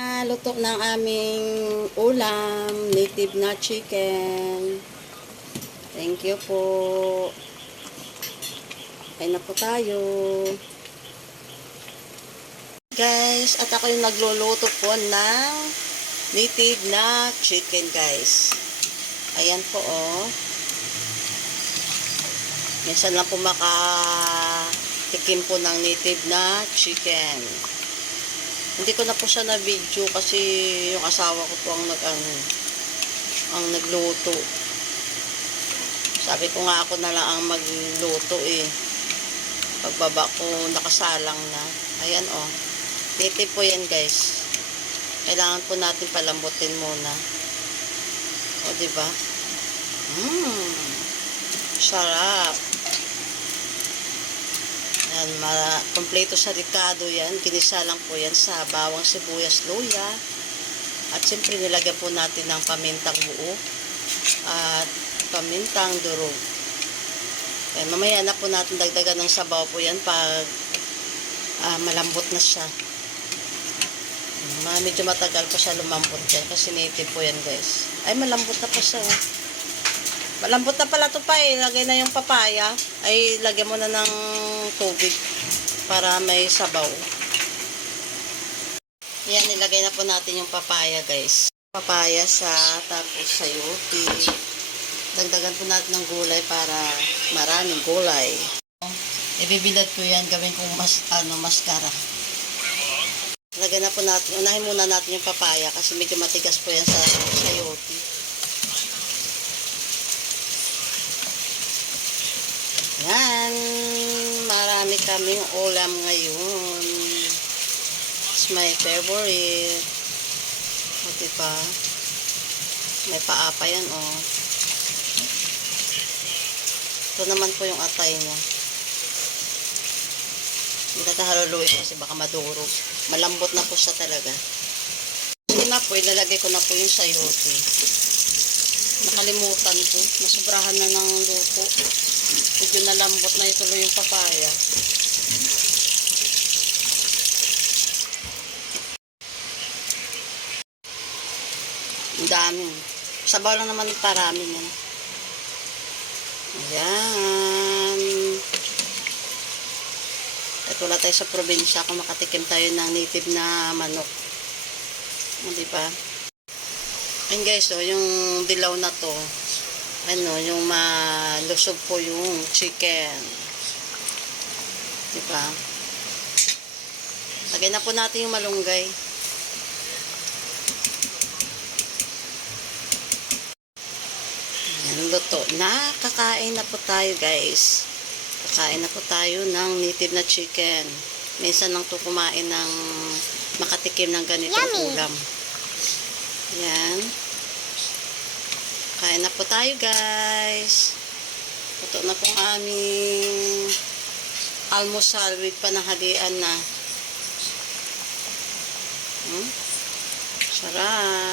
Luto ng aming ulam, native na chicken. Thank you po. Kain na po tayo. Guys, at ako yung nagluluto po ng native na chicken, guys. Ayan po, oh. Minsan lang po makatikim po ng native na chicken. Hindi ko na po siya na-video kasi yung asawa ko po ang nagluto. Sabi ko nga ako na lang ang magluto eh. Pagbaba ko nakasalang na. Ayan oh. Native po yan guys. Kailangan po natin palambutin muna. O diba? Sarap. Yan, kompleto sa ricado yan. Ginisa lang po yan sa bawang, sibuyas, luya. At siyempre nilagyan po natin ng pamintang buo at pamintang durog. Yan, mamaya na po natin dagdagan ng sabaw po yan pag malambot na siya. Medyo matagal pa siya lumambot yan kasi native po yan guys. Ay, malambot na pa siya. Malambot na pala ito pa eh. Lagay na yung papaya. Ay, lagyan mo na ng tubig para may sabaw. Yan, nilagay na po natin yung papaya guys. Papaya tapos sayote. Dagdagan po natin ng gulay para maraming gulay. Ibibilad ko yan, gawin kong mascara. Lagyan na po natin, unahin muna natin yung papaya kasi medyo matigas po yan sa sayote. Yan, marami kaming ulam ngayon. It's my favorite. O diba? May paapa yan oh. Ito naman po yung atay niya. Hindi natin haluluin kasi baka madurog. Malambot na po siya talaga. Hindi na po, ilalagay ko na po yung sayote. Nakalimutan ko. Nasubrahan na ng luto. Medyo nalambot na ituloy yung papaya. Ang dami. Sabaw lang naman parami yan. Ayan. At wala tayo sa probinsya kung makatikim tayo ng native na manok. Diba? And guys, oh, yung dilaw na to, yung malusog po yung chicken. Diba? Lagay na po natin yung malunggay. Yan, luto. Kakain na po tayo guys. Kakain na po tayo ng native na chicken. Minsan lang to kumain ng makatikim ng ganitong ulam. Yan. Kain na po tayo guys. Ito na pong aming almusal with pananghalian na. Sarap.